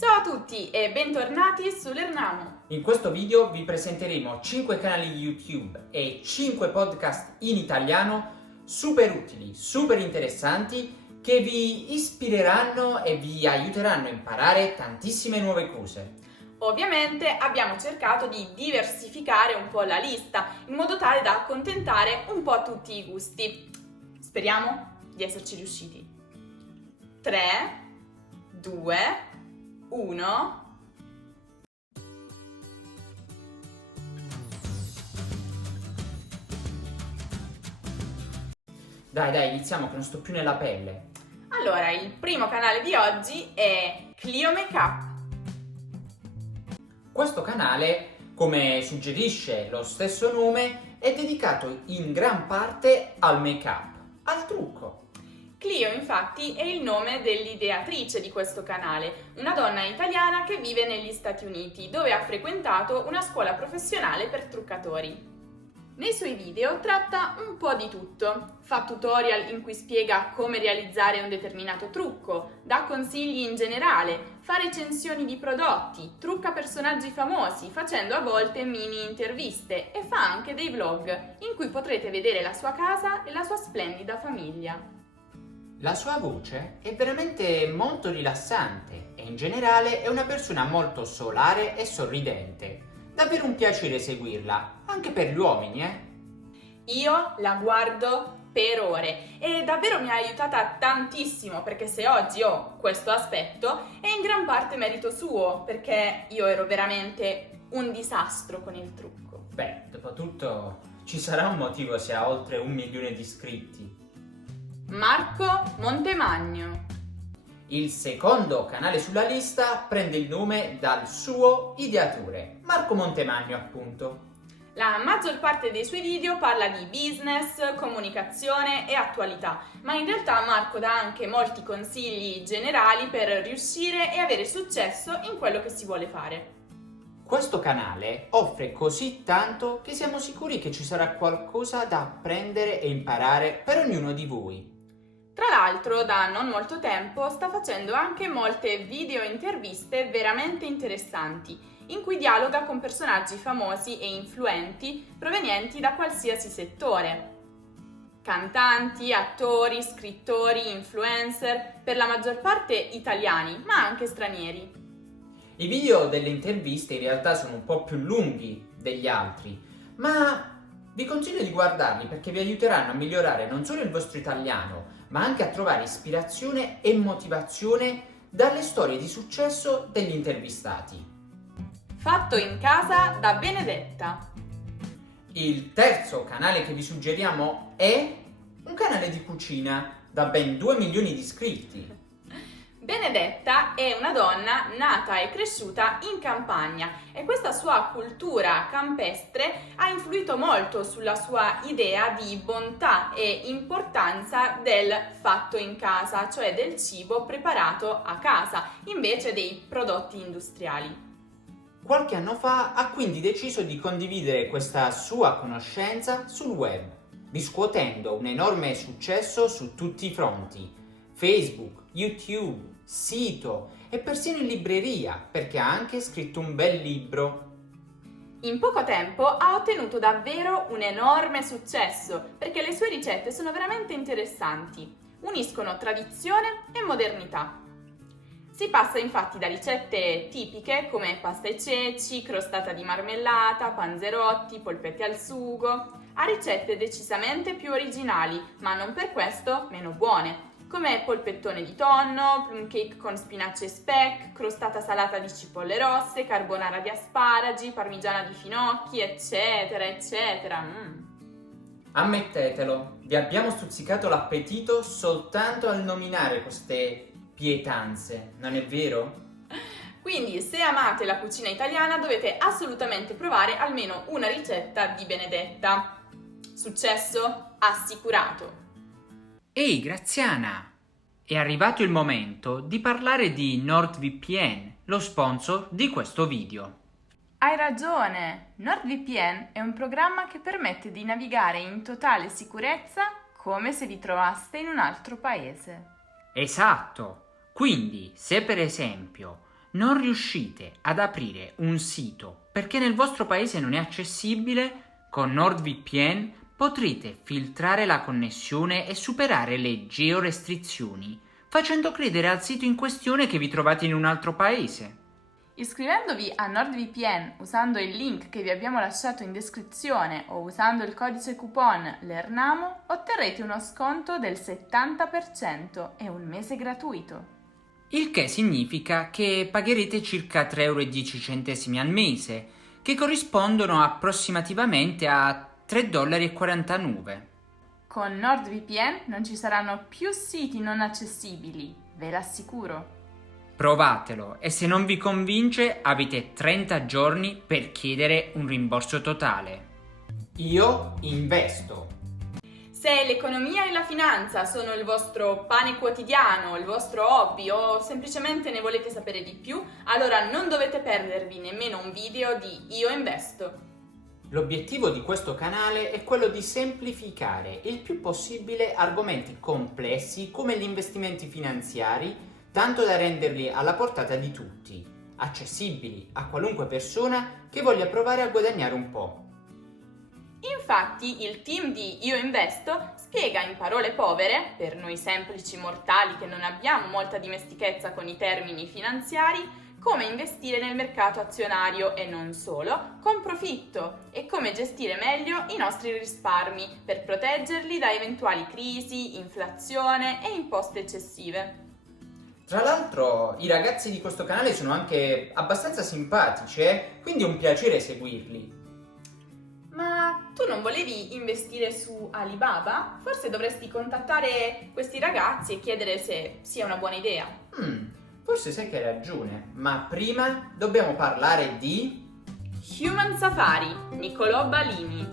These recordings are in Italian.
Ciao a tutti e bentornati su Lernamo. In questo video vi presenteremo 5 canali YouTube e 5 podcast in italiano super utili, super interessanti che vi ispireranno e vi aiuteranno a imparare tantissime nuove cose. Ovviamente abbiamo cercato di diversificare un po' la lista in modo tale da accontentare un po' tutti i gusti. Speriamo di esserci riusciti. 3, 2, 1. Dai, iniziamo che non sto più nella pelle. Allora, il primo canale di oggi è Clio Makeup. Questo canale, come suggerisce lo stesso nome, è dedicato in gran parte al make-up, al trucco. Clio infatti è il nome dell'ideatrice di questo canale, una donna italiana che vive negli Stati Uniti, dove ha frequentato una scuola professionale per truccatori. Nei suoi video tratta un po' di tutto, fa tutorial in cui spiega come realizzare un determinato trucco, dà consigli in generale, fa recensioni di prodotti, trucca personaggi famosi facendo a volte mini interviste e fa anche dei vlog in cui potrete vedere la sua casa e la sua splendida famiglia. La sua voce è veramente molto rilassante e in generale è una persona molto solare e sorridente. Davvero un piacere seguirla, anche per gli uomini, Io la guardo per ore e davvero mi ha aiutata tantissimo, perché se oggi ho questo aspetto è in gran parte merito suo, perché io ero veramente un disastro con il trucco. Beh, dopotutto ci sarà un motivo se ha oltre 1 milione di iscritti. Marco Montemagno. Il secondo canale sulla lista prende il nome dal suo ideatore, Marco Montemagno appunto. La maggior parte dei suoi video parla di business, comunicazione e attualità, ma in realtà Marco dà anche molti consigli generali per riuscire e avere successo in quello che si vuole fare. Questo canale offre così tanto che siamo sicuri che ci sarà qualcosa da apprendere e imparare per ognuno di voi. Tra l'altro, da non molto tempo sta facendo anche molte video interviste veramente interessanti, in cui dialoga con personaggi famosi e influenti provenienti da qualsiasi settore. Cantanti, attori, scrittori, influencer, per la maggior parte italiani, ma anche stranieri. I video delle interviste in realtà sono un po' più lunghi degli altri, ma vi consiglio di guardarli perché vi aiuteranno a migliorare non solo il vostro italiano, ma anche a trovare ispirazione e motivazione dalle storie di successo degli intervistati. Fatto in casa da Benedetta. Il terzo canale che vi suggeriamo è un canale di cucina da ben 2 milioni di iscritti. Benedetta è una donna nata e cresciuta in campagna e questa sua cultura campestre ha influito molto sulla sua idea di bontà e importanza del fatto in casa, cioè del cibo preparato a casa, invece dei prodotti industriali. Qualche anno fa ha quindi deciso di condividere questa sua conoscenza sul web, riscuotendo un enorme successo su tutti i fronti: Facebook, YouTube, sito e persino in libreria, perché ha anche scritto un bel libro. In poco tempo ha ottenuto davvero un enorme successo, perché le sue ricette sono veramente interessanti, uniscono tradizione e modernità. Si passa infatti da ricette tipiche come pasta e ceci, crostata di marmellata, panzerotti, polpette al sugo, a ricette decisamente più originali, ma non per questo meno buone, come polpettone di tonno, plum cake con spinaci e speck, crostata salata di cipolle rosse, carbonara di asparagi, parmigiana di finocchi, eccetera, eccetera. Ammettetelo, vi abbiamo stuzzicato l'appetito soltanto al nominare queste pietanze, non è vero? Quindi, se amate la cucina italiana, dovete assolutamente provare almeno una ricetta di Benedetta. Successo assicurato! Ehi Graziana, è arrivato il momento di parlare di NordVPN, lo sponsor di questo video. Hai ragione! NordVPN è un programma che permette di navigare in totale sicurezza come se vi trovaste in un altro paese. Esatto, quindi se per esempio non riuscite ad aprire un sito perché nel vostro paese non è accessibile, con NordVPN potrete filtrare la connessione e superare le georestrizioni, facendo credere al sito in questione che vi trovate in un altro paese. Iscrivendovi a NordVPN usando il link che vi abbiamo lasciato in descrizione o usando il codice coupon LERNAMO otterrete uno sconto del 70% e un mese gratuito. Il che significa che pagherete circa 3,10 € al mese, che corrispondono approssimativamente a $3,49. Con NordVPN non ci saranno più siti non accessibili, ve l'assicuro. Provatelo e se non vi convince avete 30 giorni per chiedere un rimborso totale. Io investo. Se l'economia e la finanza sono il vostro pane quotidiano, il vostro hobby o semplicemente ne volete sapere di più, allora non dovete perdervi nemmeno un video di Io Investo. L'obiettivo di questo canale è quello di semplificare il più possibile argomenti complessi come gli investimenti finanziari, tanto da renderli alla portata di tutti, accessibili a qualunque persona che voglia provare a guadagnare un po'. Infatti il team di Io Investo spiega in parole povere, per noi semplici mortali che non abbiamo molta dimestichezza con i termini finanziari, come investire nel mercato azionario e non solo, con profitto e come gestire meglio i nostri risparmi per proteggerli da eventuali crisi, inflazione e imposte eccessive. Tra l'altro i ragazzi di questo canale sono anche abbastanza simpatici, quindi è un piacere seguirli. Ma tu non volevi investire su Alibaba? Forse dovresti contattare questi ragazzi e chiedere se sia una buona idea. Forse sai che hai ragione, ma prima dobbiamo parlare di Human Safari, Niccolò Balini.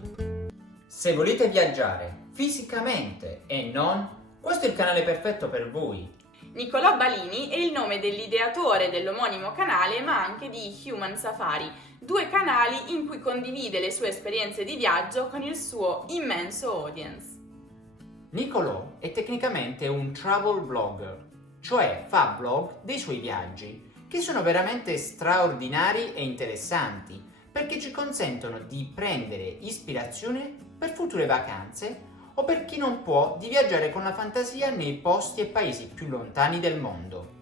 Se volete viaggiare fisicamente e non, questo è il canale perfetto per voi. Niccolò Balini è il nome dell'ideatore dell'omonimo canale, ma anche di Human Safari, due canali in cui condivide le sue esperienze di viaggio con il suo immenso audience. Niccolò è tecnicamente un travel blogger, cioè fa blog dei suoi viaggi, che sono veramente straordinari e interessanti, perché ci consentono di prendere ispirazione per future vacanze o per chi non può di viaggiare con la fantasia nei posti e paesi più lontani del mondo.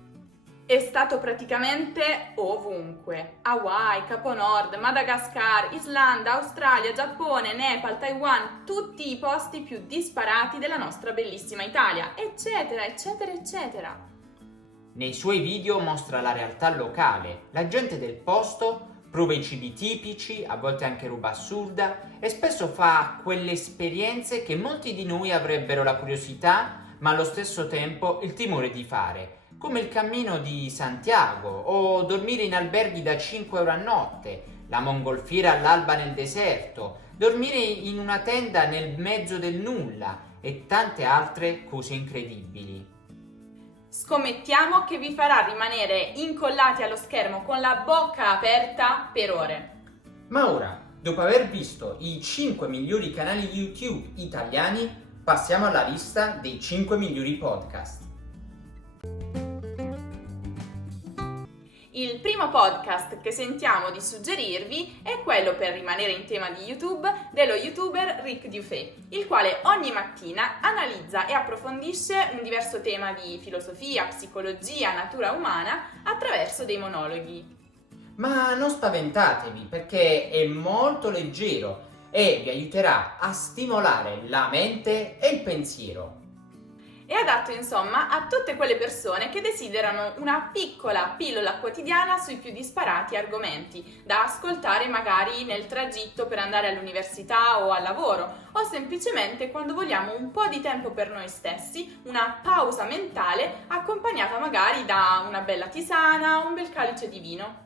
È stato praticamente ovunque. Hawaii, Capo Nord, Madagascar, Islanda, Australia, Giappone, Nepal, Taiwan, tutti i posti più disparati della nostra bellissima Italia, eccetera, eccetera, eccetera. Nei suoi video mostra la realtà locale, la gente del posto, prova i cibi tipici, a volte anche roba assurda e spesso fa quelle esperienze che molti di noi avrebbero la curiosità ma allo stesso tempo il timore di fare, come il cammino di Santiago o dormire in alberghi da 5 € a notte, la mongolfiera all'alba nel deserto, dormire in una tenda nel mezzo del nulla e tante altre cose incredibili. Scommettiamo che vi farà rimanere incollati allo schermo con la bocca aperta per ore. Ma ora, dopo aver visto i 5 migliori canali YouTube italiani, passiamo alla lista dei 5 migliori podcast. Il primo podcast che sentiamo di suggerirvi è quello, per rimanere in tema di YouTube, dello youtuber Rick Dufay, il quale ogni mattina analizza e approfondisce un diverso tema di filosofia, psicologia, natura umana attraverso dei monologhi. Ma non spaventatevi perché è molto leggero e vi aiuterà a stimolare la mente e il pensiero. È adatto insomma a tutte quelle persone che desiderano una piccola pillola quotidiana sui più disparati argomenti, da ascoltare magari nel tragitto per andare all'università o al lavoro, o semplicemente quando vogliamo un po' di tempo per noi stessi, una pausa mentale accompagnata magari da una bella tisana o un bel calice di vino.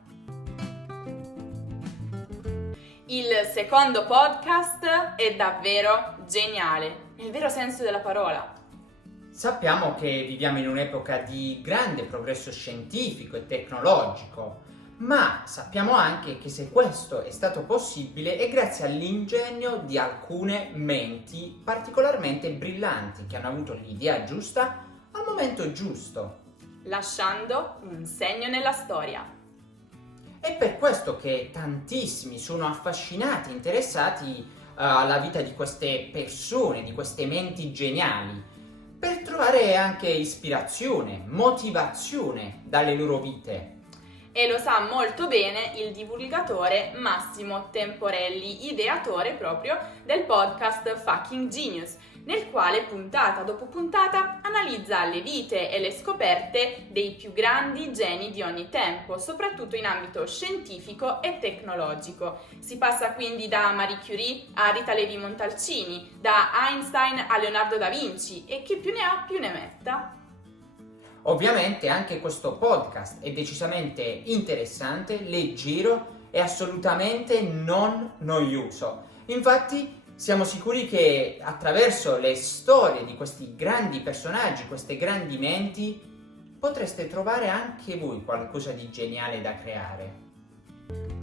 Il secondo podcast è davvero geniale, nel vero senso della parola. Sappiamo che viviamo in un'epoca di grande progresso scientifico e tecnologico, ma sappiamo anche che se questo è stato possibile è grazie all'ingegno di alcune menti particolarmente brillanti che hanno avuto l'idea giusta al momento giusto, lasciando un segno nella storia. È per questo che tantissimi sono affascinati, interessati alla vita di queste persone, di queste menti geniali, per trovare anche ispirazione, motivazione dalle loro vite. E lo sa molto bene il divulgatore Massimo Temporelli, ideatore proprio del podcast Fucking Genius, nel quale puntata dopo puntata analizza le vite e le scoperte dei più grandi geni di ogni tempo, soprattutto in ambito scientifico e tecnologico. Si passa quindi da Marie Curie a Rita Levi Montalcini, da Einstein a Leonardo da Vinci, e chi più ne ha più ne metta. Ovviamente anche questo podcast è decisamente interessante, leggero e assolutamente non noioso. Infatti siamo sicuri che attraverso le storie di questi grandi personaggi, queste grandi menti, potreste trovare anche voi qualcosa di geniale da creare.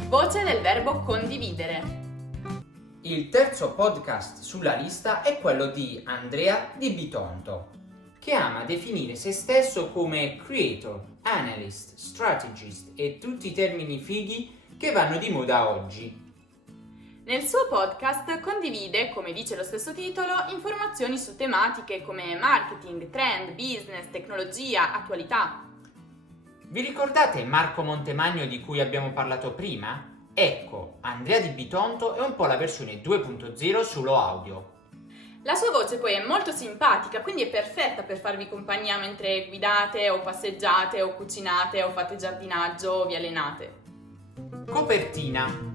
Voce del verbo condividere. Il terzo podcast sulla lista è quello di Andrea Di Bitonto, che ama definire se stesso come creator, analyst, strategist e tutti i termini fighi che vanno di moda oggi. Nel suo podcast condivide, come dice lo stesso titolo, informazioni su tematiche come marketing, trend, business, tecnologia, attualità. Vi ricordate Marco Montemagno di cui abbiamo parlato prima? Ecco, Andrea Di Bitonto è un po' la versione 2.0 solo audio. La sua voce poi è molto simpatica, quindi è perfetta per farvi compagnia mentre guidate o passeggiate o cucinate o fate giardinaggio o vi allenate. Copertina.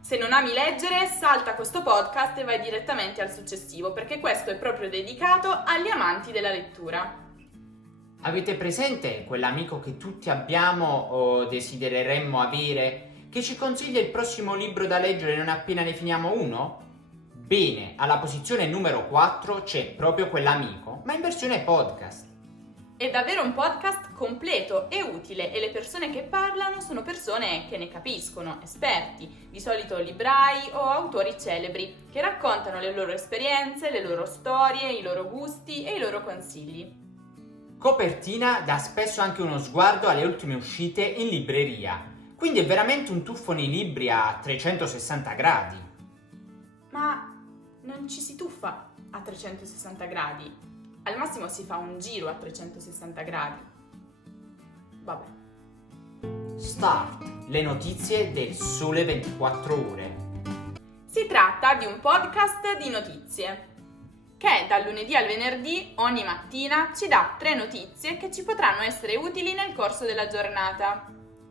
Se non ami leggere, salta questo podcast e vai direttamente al successivo, perché questo è proprio dedicato agli amanti della lettura. Avete presente quell'amico che tutti abbiamo o desidereremmo avere, che ci consiglia il prossimo libro da leggere non appena ne finiamo uno? Bene, alla posizione numero 4 c'è proprio quell'amico, ma in versione podcast. È davvero un podcast completo e utile, e le persone che parlano sono persone che ne capiscono, esperti, di solito librai o autori celebri, che raccontano le loro esperienze, le loro storie, i loro gusti e i loro consigli. Copertina dà spesso anche uno sguardo alle ultime uscite in libreria, quindi è veramente un tuffo nei libri a 360 gradi. Ma non ci si tuffa a 360 gradi, al massimo si fa un giro a 360 gradi. Vabbè. Start, le notizie del Sole 24 Ore. Si tratta di un podcast di notizie che dal lunedì al venerdì ogni mattina ci dà 3 notizie che ci potranno essere utili nel corso della giornata.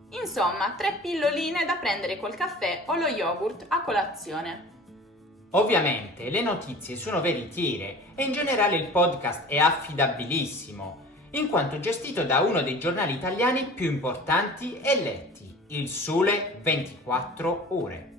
Insomma, 3 pilloline da prendere col caffè o lo yogurt a colazione. Ovviamente le notizie sono veritiere e in generale il podcast è affidabilissimo, in quanto gestito da uno dei giornali italiani più importanti e letti, Il Sole 24 Ore.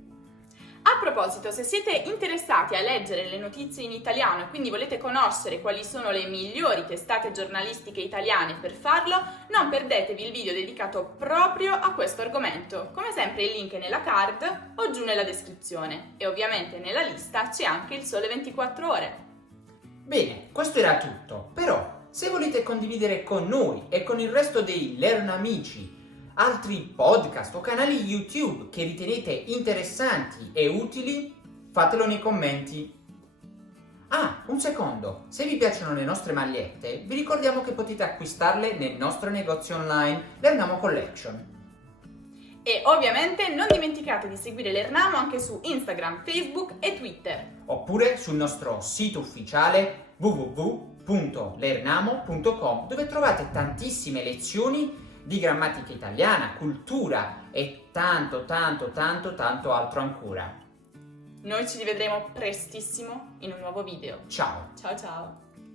A proposito, se siete interessati a leggere le notizie in italiano e quindi volete conoscere quali sono le migliori testate giornalistiche italiane per farlo, non perdetevi il video dedicato proprio a questo argomento. Come sempre il link è nella card o giù nella descrizione, e ovviamente nella lista c'è anche Il Sole 24 Ore. Bene, questo era tutto, però se volete condividere con noi e con il resto dei Lernamici altri podcast o canali YouTube che ritenete interessanti e utili, fatelo nei commenti. Ah, un secondo, se vi piacciono le nostre magliette, vi ricordiamo che potete acquistarle nel nostro negozio online Lernamo Collection. E ovviamente non dimenticate di seguire Lernamo anche su Instagram, Facebook e Twitter. Oppure sul nostro sito ufficiale www.lernamo.com, dove trovate tantissime lezioni di grammatica italiana, cultura e tanto altro ancora. Noi ci rivedremo prestissimo in un nuovo video. Ciao! Ciao ciao!